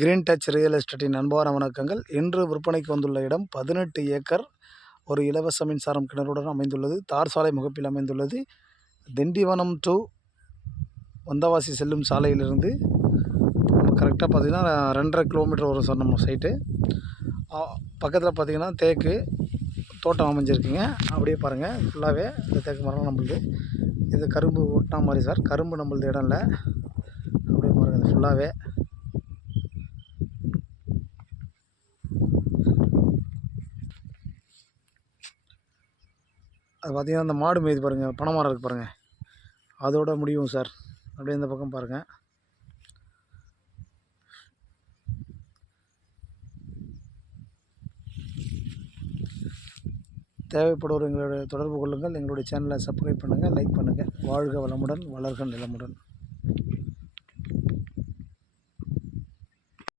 Green touch real எஸ்டேட்டின் அன்பான வணக்கங்கள். இன்று விற்பனைக்கு வந்துள்ள இடம் பதினெட்டு ஏக்கர் ஒரு இலவச மின்சாரம் கிணறுடன் அமைந்துள்ளது. தார் சாலை முகப்பில் அமைந்துள்ளது. திண்டிவனம் டு வந்தவாசி செல்லும் சாலையிலிருந்து கரெக்டாக பார்த்தீங்கன்னா ரெண்டரை கிலோமீட்டர் வரும் சார் நம்ம சைட்டு பக்கத்தில் பார்த்தீங்கன்னா தேக்கு தோட்டம் அமைஞ்சிருக்குங்க. அப்படியே பாருங்கள் ஃபுல்லாகவே இந்த தேக்கு மரம் நம்மளுது. இது கரும்பு ஒட்டினா மாதிரி சார். கரும்பு நம்மளது இடம் இல்லை. அப்படியே பாருங்கள் ஃபுல்லாகவே அது பார்த்தீங்கன்னா அந்த மாடு மேய்து பாருங்கள் பணமரம் இருக்குது பாருங்கள் அதோட முடியும் சார். அப்படியே இந்த பக்கம் பாருங்கள் தேவைப்படுவோர் எங்களுடைய தொடர்பு கொள்ளுங்கள். எங்களுடைய சேனலை சப்ஸ்கிரைப் பண்ணுங்கள் லைக் பண்ணுங்கள் வாழ்க வளமுடன் வளர்க நிலமுடன்.